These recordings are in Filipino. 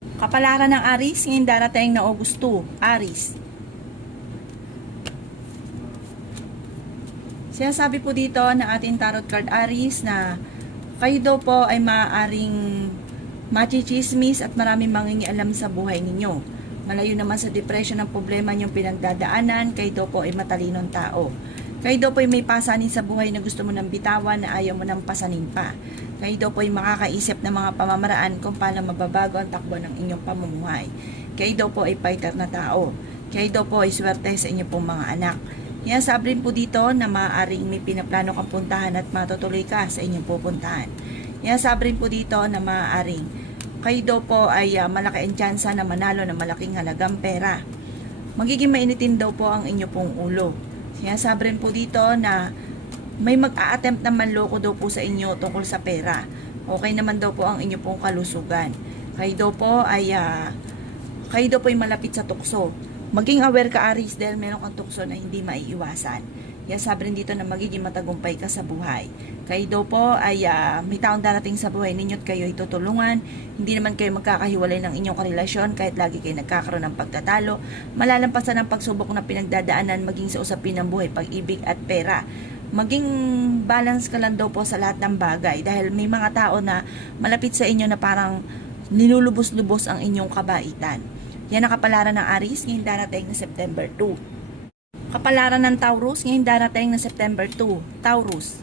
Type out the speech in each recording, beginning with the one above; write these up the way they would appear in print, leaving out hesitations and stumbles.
Kapalaran ng Aris ngayong darating na August 2. Aris. Sinasabi po dito ng ating tarot card Aris na kayo daw po ay maaaring machichismis at maraming mangingialam sa buhay ninyo. Malayo naman sa depression ng problema niyong pinagdadaanan, kayo daw po ay matalinong tao. Kayo daw po ay may pasanin sa buhay na gusto mo nang bitawan na ayaw mo nang pasanin pa. Kayo daw po ay makakaisip ng mga pamamaraan kung paano mababago ang takbo ng inyong pamumuhay. Kayo daw po ay fighter na tao. Kayo daw po ay swerte sa inyong pong mga anak. Yan, sabi rin po dito na maaaring may pinaplano kang puntahan at matutuloy ka sa inyong pupuntahan. Yan, sabi rin po dito na maaaring kayo daw po ay malaki ang tsansa na manalo ng malaking halagang pera. Magiging mainitin daw po ang inyong pong ulo. Yan, sabi rin po dito na may mag-a-attempt na manloko daw po sa inyo tungkol sa pera. Okay naman daw po ang inyong pong kalusugan. Kayo daw po ay malapit sa tukso. Maging aware ka Aris dahil meron kang tukso na hindi maiiwasan. Yan, sabi rin dito na magiging matagumpay ka sa buhay. Kayo daw po ay may taong darating sa buhay ninyo at kayo ay tutulungan. Hindi naman kayo magkakahiwalay ng inyong karelasyon kahit lagi kayo nagkakaroon ng pagtatalo. Malalampasan ang pagsubok na pinagdadaanan maging sa usapin ng buhay, pag-ibig at pera. Maging balance ka lang daw po sa lahat ng bagay dahil may mga tao na malapit sa inyo na parang nilulubos-lubos ang inyong kabaitan. Yan ang kapalaran ng Aris ngayong darating na September 2. Kapalaran ng Taurus ngayong darating na September 2. Taurus.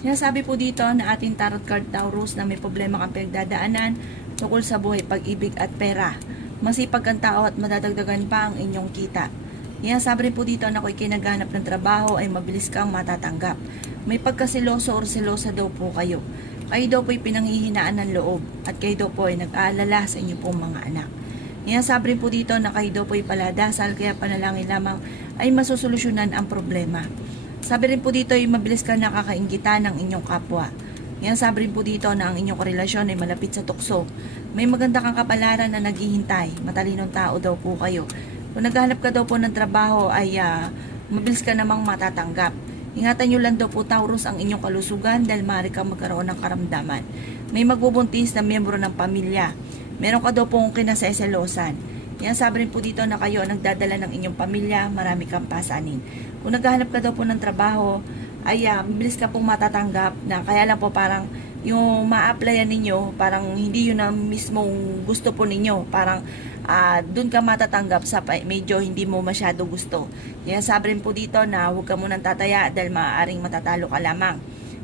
Sinasabi po dito na ating tarot card Taurus na may problema kang pinagdadaanan tungkol sa buhay, pag-ibig at pera. Masipag kang tao at madadagdagan pa ang inyong kita. Yan, sabi rin po dito na kung kinaghanap ng trabaho ay mabilis kang matatanggap. May pagkasiloso or selosa daw po kayo. Kayo daw po ay pinanghihinaan ng loob at kayo daw po ay nag-aalala sa inyong pong mga anak. Yan, sabi rin po dito na kayo daw po ay paladasal kaya panalangin lamang ay masusolusyonan ang problema. Sabi rin po dito ay mabilis ka nakakainggitan ng inyong kapwa. Yan, sabi rin po dito na ang inyong relasyon ay malapit sa tukso. May maganda kang kapalaran na naghihintay. Matalinong tao daw po kayo. Kung naghahanap ka daw po ng trabaho ay mabilis ka namang matatanggap. Ingatan nyo lang daw po Taurus ang inyong kalusugan dahil maaari kang magkaroon ng karamdaman. May magbubuntis na miyembro ng pamilya. Meron ka daw pong kinaseselosan. Yan, sabi rin po dito na kayo nagdadala ng inyong pamilya, marami kang pasanin. Kung naghahanap ka daw po ng trabaho, ay mabilis ka pong matatanggap na kaya lang po parang yung ma-applyan ninyo, parang hindi yun na mismong gusto po ninyo. Parang dun ka matatanggap sa medyo hindi mo masyado gusto. Yan, sabi rin po dito na huwag ka munang tataya dahil maaaring matatalo ka lamang.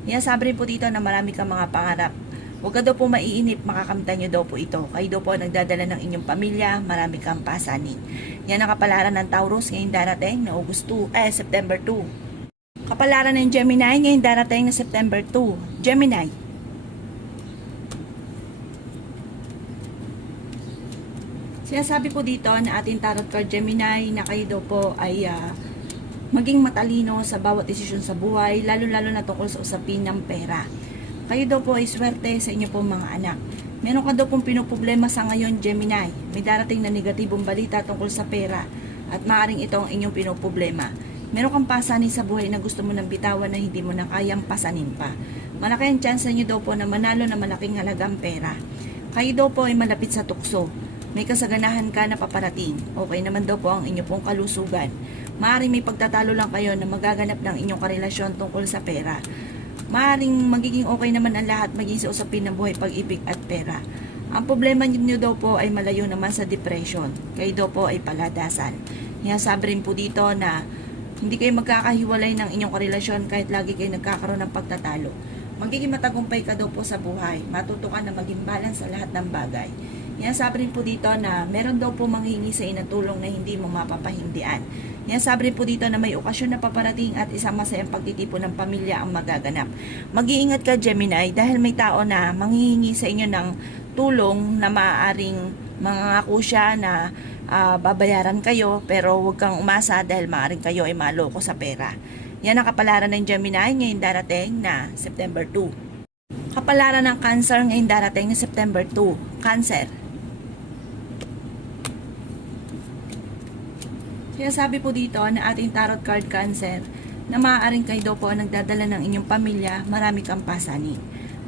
Yan, sabi rin po dito na marami kang mga pangarap. Huwag ka daw po maiinip, makakamtan nyo daw po ito. Kayo daw po nagdadala ng inyong pamilya, marami kang pasanin. Yan ang kapalaran ng Taurus ngayong darating na September 2. Kapalaran ng Gemini ngayong darating na September 2. Gemini. Sinasabi po dito na ating tarot card Gemini na kayo daw po ay maging matalino sa bawat desisyon sa buhay, lalo-lalo na tungkol sa usapin ng pera. Kayo daw po ay swerte sa inyo pong mga anak. Meron ka daw pong pinoproblema sa ngayon, Gemini. May darating na negatibong balita tungkol sa pera at maaaring ito ang inyong pinoproblema. Meron kang pasanin sa buhay na gusto mo nang bitawan na hindi mo na kayang pasanin pa. Malaki ang chance niyo daw po na manalo na malaking halagang pera. Kayo daw po ay malapit sa tukso. May kasaganahan ka na paparating. Okay naman daw po ang inyong pong kalusugan. Maaaring may pagtatalo lang kayo na magaganap ng inyong karelasyon tungkol sa pera. Maaaring magiging okay naman ang lahat maging sa usapin ng buhay, pag-ibig at pera. Ang problema niyo daw po ay malayo naman sa depression. Kayo daw po ay paladasal. Yan, sabi rin po dito na hindi kayo magkakahiwalay ng inyong karelasyon kahit lagi kayo nagkakaroon ng pagtatalo. Magiging matagumpay ka daw po sa buhay. Matuto ka na maging balance sa lahat ng bagay. Yan, sabi rin po dito na meron daw po manghingi sa inang tulong na hindi mo mapapahindian. Yan, sabi rin po dito na may okasyon na paparating at isang masayang pagtitipon ng pamilya ang magaganap. Mag-iingat ka Gemini dahil may tao na manghihingi sa inyo ng tulong na maaaring mangako siya na babayaran kayo pero huwag kang umasa dahil maaaring kayo ay maloko sa pera. Yan ang kapalaran ng Gemini ngayong darating na September 2. Kapalaran ng Cancer ngayong darating na September 2. Cancer. Sinasabi po dito na ating tarot card Cancer na maaaring kayo daw po ang nagdadala ng inyong pamilya, marami kang pasanin.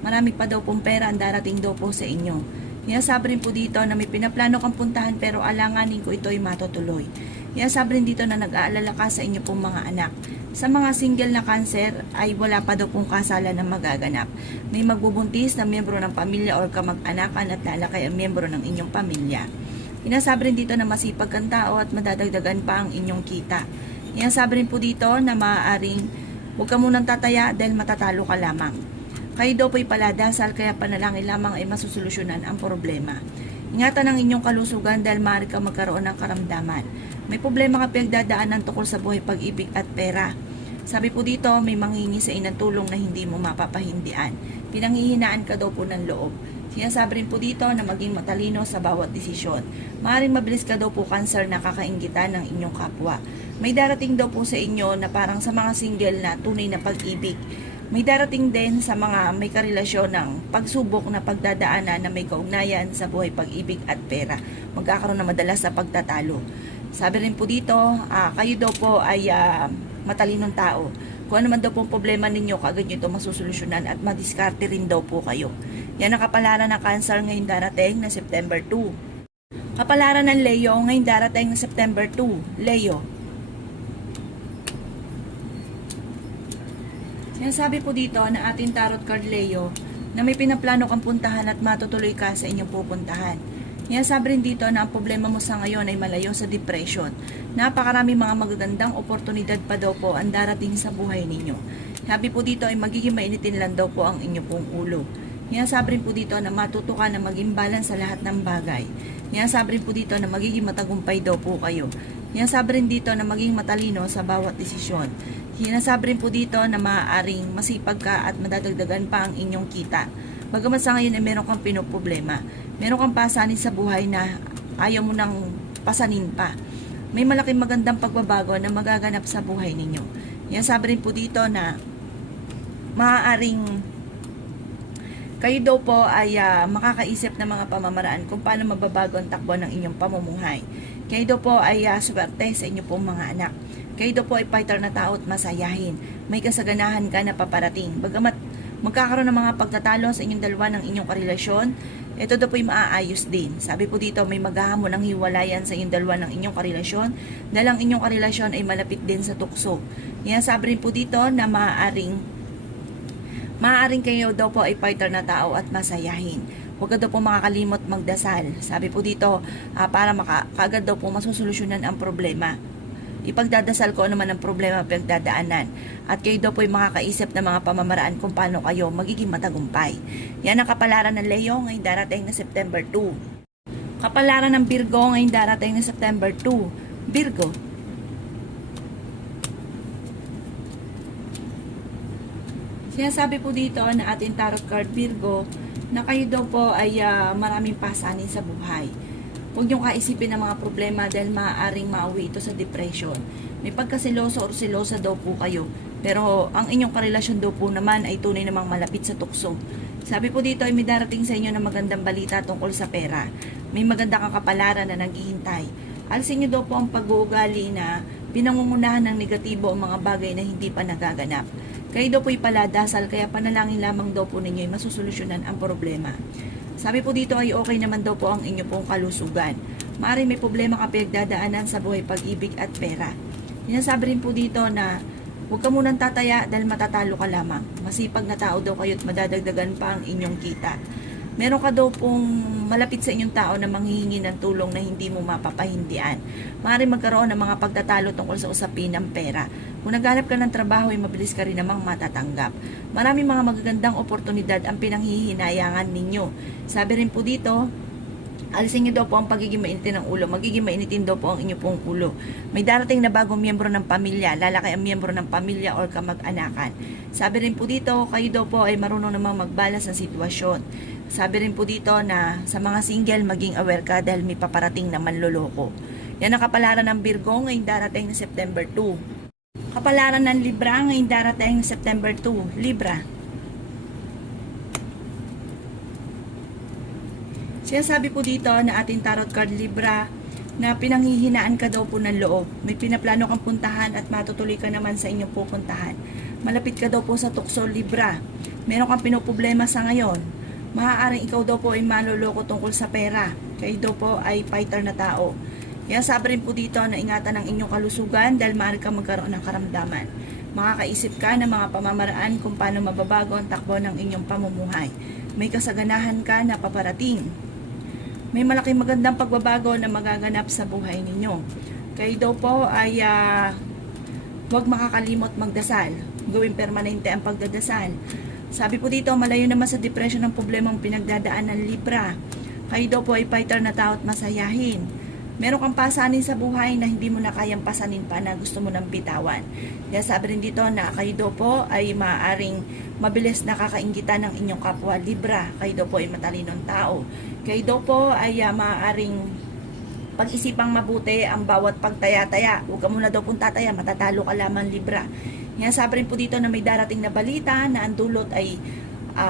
Marami pa daw pong pera ang darating daw po sa inyo. Sinasabi rin po dito na may pinaplano kang puntahan pero alanganin ko ito ay matutuloy. Sinasabi rin dito na nag-aalala ka sa inyo pong mga anak. Sa mga single na cancer ay wala pa daw pong kasalan na magaganap. May magbubuntis na miyembro ng pamilya o kamag-anakan at lalaki ang miyembro ng inyong pamilya. Sinasabi rin dito na masipag kang tao at madadagdagan pa ang inyong kita. Sinasabi rin po dito na maaaring huwag ka munang tataya dahil matatalo ka lamang. Kayo daw po'y paladasal kaya panalangin lamang ay masusolusyonan ang problema. Ingatan ang inyong kalusugan dahil maaari ka magkaroon ng karamdaman. May problema ka pinagdadaanan tungkol sa buhay, pag-ibig at pera. Sabi po dito, may manghingi sa inang tulong na hindi mo mapapahindian. Pinanghihinaan ka daw po ng loob. Sinasabi rin po dito na maging matalino sa bawat desisyon. Maaaring mabilis ka daw po cancer na kakainggitan ng inyong kapwa. May darating daw po sa inyo na parang sa mga single na tunay na pag-ibig. May darating din sa mga may karelasyon ng pagsubok na pagdadaanan na may kaugnayan sa buhay, pag-ibig at pera. Magkakaroon na madalas sa pagtatalo. Sabi rin po dito, kayo daw po ay matalinong tao. Kung ano man daw pong problema ninyo, kaagad nyo ito masusolusyonan at madiskarte rin daw po kayo. Yan ang kapalaran ng Cancer ngayon darating na September 2. Kapalaran ng Leo ngayon darating na September 2. Leo. Sinasabi po dito na ating tarot card Leo na may pinaplano kang puntahan at matutuloy ka sa inyong pupuntahan. Sinasabi rin dito na ang problema mo sa ngayon ay malayo sa depression. Napakarami mga magagandang oportunidad pa daw po ang darating sa buhay ninyo. Sabi po dito ay magiging mainitin lang daw po ang inyong pong ulo. Sinasabi rin po dito na matuto ka na maging balance sa lahat ng bagay. Sinasabi rin po dito na magiging matagumpay daw po kayo. Sinasabi rin dito na maging matalino sa bawat desisyon. Sinasabi rin po dito na maaaring masipag ka at madadagdagan pa ang inyong kita. Bagamat sa ngayon ay meron kang pinoproblema, meron kang pasanin sa buhay na ayaw mo nang pasanin pa. May malaking magandang pagbabago na magaganap sa buhay ninyo. Sinasabi rin po dito na maaaring kayo daw po ay makakaisip ng mga pamamaraan kung paano mababago ang takbo ng inyong pamumuhay. Kayo daw po ay swerte sa inyo pong mga anak. Kayo daw po ay fighter na tao at masayahin. May kasaganahan ka na paparating. Bagamat magkakaroon ng mga pagtatalo sa inyong dalawa ng inyong karelasyon, ito daw po ay maaayos din. Sabi po dito, may maghahamon ng hiwalayan sa inyong dalawa ng inyong karelasyon dahil ang inyong karelasyon ay malapit din sa tukso. Sabi rin po dito na maaaring kayo daw po ay fighter na tao at masayahin. Huwag ka daw po makakalimot magdasal. Sabi po dito, para kaagad daw po masusolusyonan ang problema. Ipagdadasal ko naman ang problema pagdadaanan. At kayo daw po ay makakaisip ng mga pamamaraan kung paano kayo magiging matagumpay. Yan ang kapalaran ng Leo ngayong darating na September 2. Kapalaran ng Virgo ngayong darating na September 2. Virgo. Sinasabi po dito na ating tarot card Virgo na kayo daw po ay maraming pasanin sa buhay. Huwag niyong kaisipin ang mga problema dahil maaaring mauwi ito sa depression. May pagkasiloso o silosa daw po kayo. Pero ang inyong karelasyon daw po naman ay tunay namang malapit sa tukso. Sabi po dito ay may darating sa inyo na magandang balita tungkol sa pera. May maganda kang kapalaran na naghihintay. Alisin niyo daw po ang pag-uugali na pinangungunahan ng negatibo ang mga bagay na hindi pa nagaganap. Kayo daw po ay paladasal kaya panalangin lamang daw po ninyo ay masusolusyonan ang problema. Sabi po dito ay okay naman daw po ang inyo pong kalusugan. Maaaring may problema ka pinagdadaanan sa buhay, pag-ibig at pera. Sinasabi rin po dito na huwag ka munang tataya dahil matatalo ka lamang. Masipag na tao daw kayo at madadagdagan pa ang inyong kita. Meron ka daw pong malapit sa inyong tao na manghihingi ng tulong na hindi mo mapapahindian. Maaaring magkaroon ng mga pagtatalo tungkol sa usapin ng pera. Kung naghanap ka ng trabaho ay mabilis ka rin namang matatanggap. Maraming mga magagandang oportunidad ang pinanghihinayangan ninyo. Sabi rin po dito, alisin niyo daw po ang pagiging mainitin ng ulo. Magiging mainitin daw po ang inyo pong ulo. May darating na bagong miyembro ng pamilya. Lalaki ang miyembro ng pamilya o kamag-anakan. Sabi rin po dito, kayo daw po ay marunong namang magbalas ng sitwasyon. Sabi rin po dito na sa mga single, maging aware ka dahil may paparating na manloloko. Yan ang kapalaran ng Virgo ngayong darating na September 2. Kapalaran ng Libra ngayong darating na September 2. Libra. Sinasabi po dito na ating tarot card Libra na pinanghihinaan ka daw po ng loob. May pinaplano kang puntahan at matutuloy ka naman sa inyong pupuntahan. Malapit ka daw po sa tukso, Libra. Meron kang pinoproblema sa ngayon. Maaaring ikaw daw po ay maloloko tungkol sa pera. Kayo daw po ay fighter na tao. Kaya sabi rin po dito na ingatan ang inyong kalusugan dahil maaari kang magkaroon ng karamdaman. Makakaisip ka ng mga pamamaraan kung paano mababago ang takbo ng inyong pamumuhay. May kasaganahan ka na paparating. May malaking magandang pagbabago na magaganap sa buhay ninyo. Kayo daw po ay huwag makakalimot magdasal. Gawing permanente ang pagdadasal. Sabi po dito, malayo naman sa depression ng problemang pinagdadaan ng Libra. Kayo daw po ay fighter na tao at masayahin. Meron kang pasanin sa buhay na hindi mo na kayang pasanin pa na gusto mo nang bitawan. Kaya sabi rin dito na kayo daw po ay maaaring mabilis nakakainggitan ng inyong kapwa Libra. Kayo daw po ay matalinong tao. Kayo daw po ay maaaring pag-isipang mabuti ang bawat pagtaya-taya. Huwag ka muna daw pong tataya, matatalo ka lamang Libra. Kaya sabi rin po dito na may darating na balita na ang dulot ay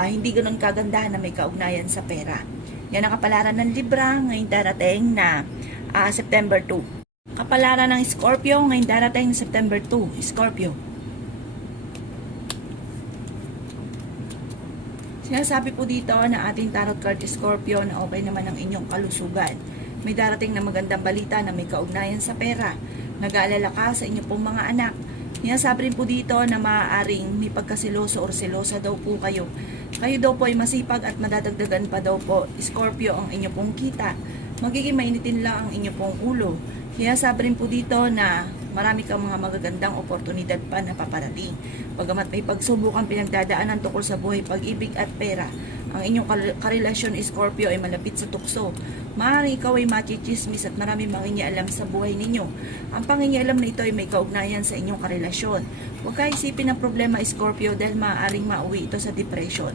hindi ganun kagandahan na may kaugnayan sa pera. Yan ang kapalaran ng Libra ngayon darating na September 2. Kapalaran ng Scorpio ngayon darating September 2. Scorpio. Sinasabi po dito na ating tarot card Scorpio na okay naman ang inyong kalusugan. May darating na magandang balita na may kaugnayan sa pera. Nag-aalala ka sa inyong pong mga anak. Sinasabi rin po dito na maaaring may pagkasiloso or selosa daw po kayo. Kayo daw po ay masipag at madadagdagan pa daw po Scorpio ang inyong pong kita. Magiging mainitin lang ang inyong pong ulo. Kaya sabi rin po dito na marami kang mga magagandang oportunidad pa na paparating. Bagamat may pagsubok ang pinagdadaanan tungkol sa buhay, pag-ibig at pera, ang inyong karelasyon Scorpio ay malapit sa tukso. Maaaring ikaw ay machichismis at marami mangingialam sa buhay ninyo. Ang pangingialam na ito ay may kaugnayan sa inyong karelasyon. Huwag ka isipin ng problema Scorpio dahil maaaring mauwi ito sa depression.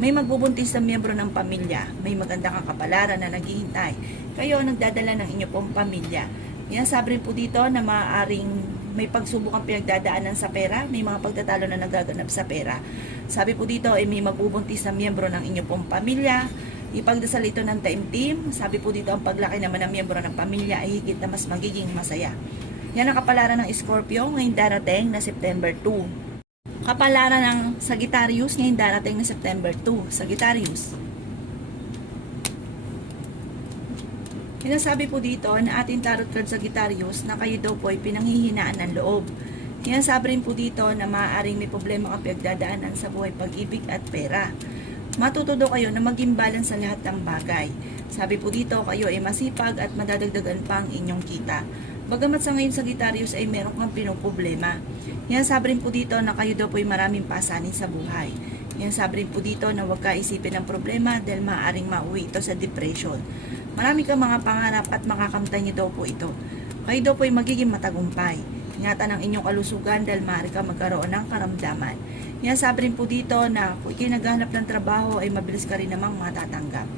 May magbubuntis na miyembro ng pamilya. May magandang kapalaran na naghihintay. Kayo ang nagdadala ng inyong pong pamilya. Yan, sabi rin po dito na maaaring may pagsubok ang pinagdadaanan sa pera, may mga pagtatalo na nagaganap sa pera. Sabi po dito ay may magbubuntis na miyembro ng inyong pong pamilya, ipagdasal ito ng taimtim. Sabi po dito ang paglaki naman ng miyembro ng pamilya ay higit na mas magiging masaya. Yan ang kapalaran ng Scorpio ngayong darating na September 2. Kapalaran ng Sagittarius ngayong darating na September 2. Sagittarius. Sinasabi po dito na ating tarot card Sagittarius na kayo daw po ay pinanghihinaan ng loob. Sinasabi rin po dito na maaaring may problema ang pinagdadaanan sa buhay, pag-ibig at pera. Matuto daw kayo na maging balance sa lahat ng bagay. Sabi po dito kayo ay masipag at madadagdagan pa ang inyong kita. Bagamat sa ngayon Sagittarius ay meron kang pinoproblema. Yan sabi rin po dito na kayo daw po ay maraming pasanin sa buhay. Yan sabi rin po dito na huwag ka isipin ng problema dahil maaaring mauwi ito sa depression. Marami kang mga pangarap at makakamtan niyo daw po ito. Kayo daw po ay magiging matagumpay. Ingatan ang inyong kalusugan dahil maaari ka magkaroon ng karamdaman. Yan sabi rin po dito na kung ikay naghahanap ng trabaho ay mabilis ka rin namang matatanggap.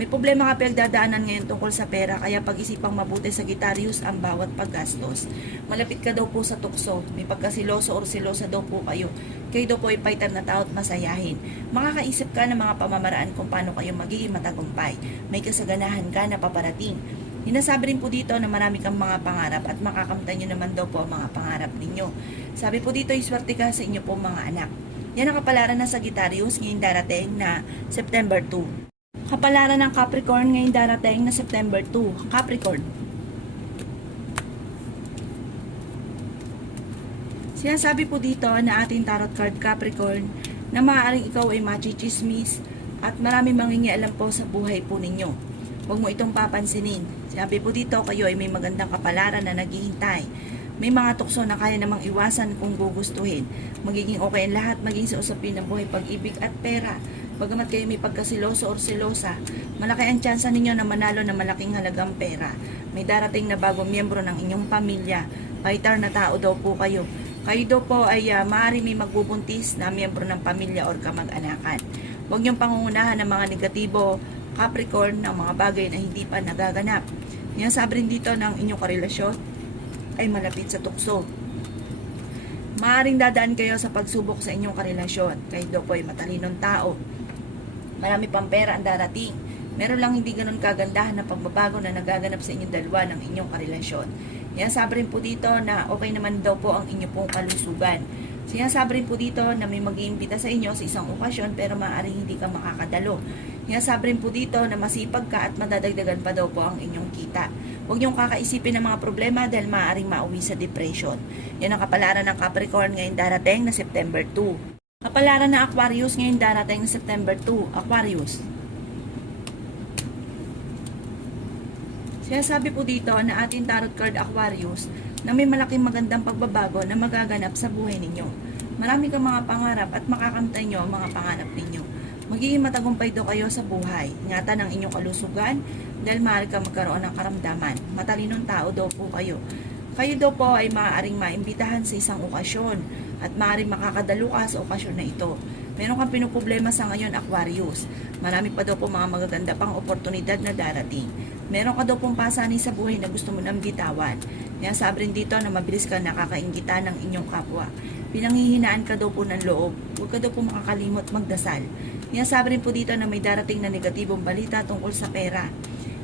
May problema ka pinagdadaanan ngayon tungkol sa pera kaya pag-isipang mabuti Sagittarius ang bawat paggastos. Malapit ka daw po sa tukso. May pagkasiloso or silosa daw po kayo. Kayo daw po ay fighter na tao at masayahin. Makakaisip ka ng mga pamamaraan kung paano kayo magiging matagumpay. May kasaganahan ka na paparating. Hinasabi rin po dito na marami kang mga pangarap at makakamtan nyo naman daw po ang mga pangarap ninyo. Sabi po dito ay swerte ka sa inyo po mga anak. Yan ang kapalaran ng Sagittarius ngayong darating na September 2. Kapalaran ng Capricorn ngayong darating na September 2. Capricorn. Sinasabi po dito na ating tarot card Capricorn na maaaring ikaw ay machichismis at marami mangingialam po sa buhay po ninyo. Huwag mo itong papansinin. Sabi po dito kayo ay may magandang kapalaran na naghihintay. May mga tukso na kaya namang iwasan kung gugustuhin. Magiging okay ang lahat, maging sa usapin ng buhay, pag-ibig at pera. Bagamat kayo may pagkasiloso or silosa, malaki ang tsansa ninyo na manalo ng malaking halagang pera. May darating na bagong miyembro ng inyong pamilya. Fighter na tao daw po kayo. Kayo daw po ay maaari may magbubuntis na miyembro ng pamilya or kamag-anakan. Huwag niyong pangungunahan ng mga negatibo, Capricorn, ng mga bagay na hindi pa nagaganap. Yan sabi rin dito ng inyong karelasyon ay malapit sa tukso. Maaring dadaan kayo sa pagsubok sa inyong karelasyon. Kayo daw po ay matalinong tao. Marami pang pera ang darating. Meron lang hindi ganun kagandahan na pagbabago na nagaganap sa inyong dalawa ng inyong karelasyon. Sinasabi rin po dito na okay naman daw po ang inyong pong kalusugan. Sinasabi rin po dito na may mag-iimbita sa inyo sa isang okasyon pero maaaring hindi ka makakadalo. Sinasabi rin po dito na masipag ka at madadagdagan pa daw po ang inyong kita. Huwag niyong kakaisipin ng mga problema dahil maaaring mauwi sa depression. Yan ang kapalaran ng Capricorn ngayong darating na September 2. Kapalaran ng Aquarius ngayong darating na September 2. Aquarius. Sinasabi po dito na ating tarot card Aquarius na may malaking magandang pagbabago na magaganap sa buhay ninyo. Marami kang mga pangarap at makakamtay nyo ang mga pangarap ninyo. Magiging matagumpay daw kayo sa buhay. Ingatan ang inyong kalusugan dahil maaari ka magkaroon ng karamdaman. Matalinong tao daw po kayo. Kayo daw po ay maaaring maimbitahan sa isang okasyon at maaaring makakadalo ka sa okasyon na ito. Meron kang pinuproblema sa ngayon, Aquarius. Marami pa daw po mga magaganda pang oportunidad na darating. Meron ka daw pong pasanin sa buhay na gusto mo nang bitawan. Sabi rin dito na mabilis ka nakakainggitan ng inyong kapwa. Pinanghihinaan ka daw po ng loob. Huwag ka daw po makakalimot magdasal. Sabi rin po dito na may darating na negatibong balita tungkol sa pera.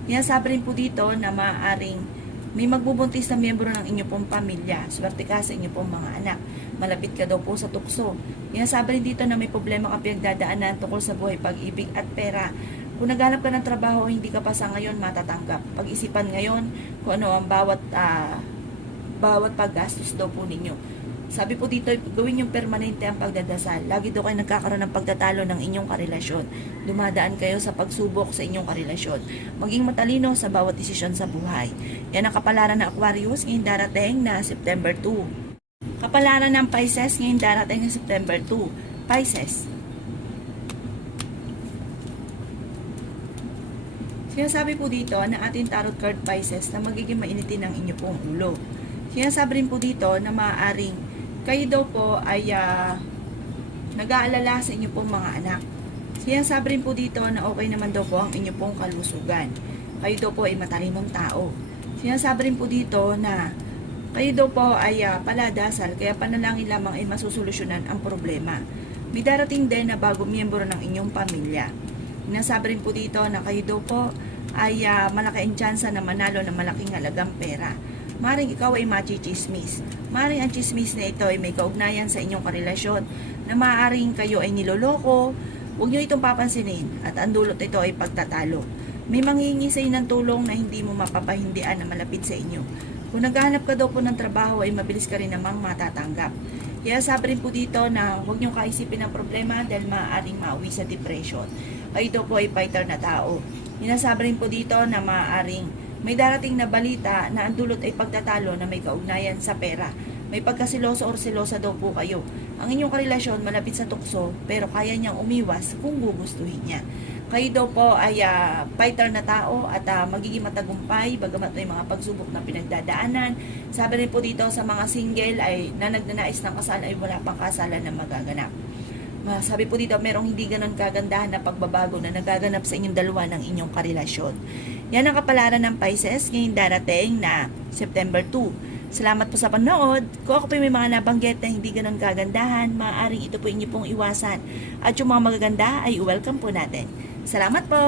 Sabi rin po dito na maaaring may magbubuntis na miyembro ng inyong pong pamilya. Swerte ka sa inyong pong mga anak. Malapit ka daw po sa tukso. Sabi rin dito na may problema ka pinagdadaanan tungkol sa buhay, pag-ibig at pera. Kung naghanap ka ng trabaho, hindi ka pa sa ngayon matatanggap. Pag-isipan ngayon kung ano ang bawat paggastos daw po ninyo. Sabi po dito, gawin yung permanente ang pagdadasal. Lagi daw kayo nagkakaroon ng pagtatalo ng inyong karelasyon. Dumadaan kayo sa pagsubok sa inyong karelasyon. Maging matalino sa bawat desisyon sa buhay. Yan ang kapalaran ng Aquarius ngayong darating na September 2. Kapalaran ng Pisces ngayong darating na September 2. Pisces. Sinasabi po dito na ating tarot card Pisces na magiging mainitin ang inyo pong ulo. Sinasabi rin po dito na maaaring kayo daw po ay nag-aalala sa inyo pong mga anak. Sinasabi rin po dito na okay naman daw po ang inyo pong kalusugan. Kayo daw po ay matalinong tao. Sinasabi rin po dito na kayo daw po ay paladasal kaya panalangin lamang ay masusolusyonan ang problema. May darating din na bagong miyembro ng inyong pamilya. Sinasabi rin po dito na kayo daw po ay malaki ang tsansa na manalo ng malaking halagang pera. Maring ikaw ay machichismis. Maring ang chismis na ito ay may kaugnayan sa inyong karelasyon na maaaring kayo ay niloloko. Huwag nyo itong papansinin at ang dulot ito ay pagtatalo. May manghihingi sa inyo ng tulong na hindi mo mapapahindian na malapit sa inyo. Kung naghahanap ka daw po ng trabaho ay mabilis ka rin namang matatanggap. Kaya sabi rin po dito na huwag nyo kaisipin ang problema dahil maaaring mauwi sa depression. Kayo daw po ay fighter na tao. Sinasabi rin po dito na maaaring may darating na balita na ang dulot ay pagtatalo na may kaugnayan sa pera. May pagkasiloso or silosa daw po kayo. Ang inyong karelasyon malapit sa tukso pero kaya niyang umiwas kung gugustuhin niya. Kayo daw po ay fighter na tao at magiging matagumpay bagamat may mga pagsubok na pinagdadaanan. Sabi rin po dito sa mga single ay na nagnanais ng kasal ay wala pang kasalan na magaganap. Sabi po dito, merong hindi ganon kagandahan na pagbabago na nagaganap sa inyong dalawa ng inyong karelasyon. Yan ang kapalaran ng Pisces ngayong darating na September 2. Salamat po sa panood. Kung ako po may mga nabanggit na hindi ganon kagandahan, maaaring ito po inyo pong iwasan. At yung mga magaganda ay welcome po natin. Salamat po!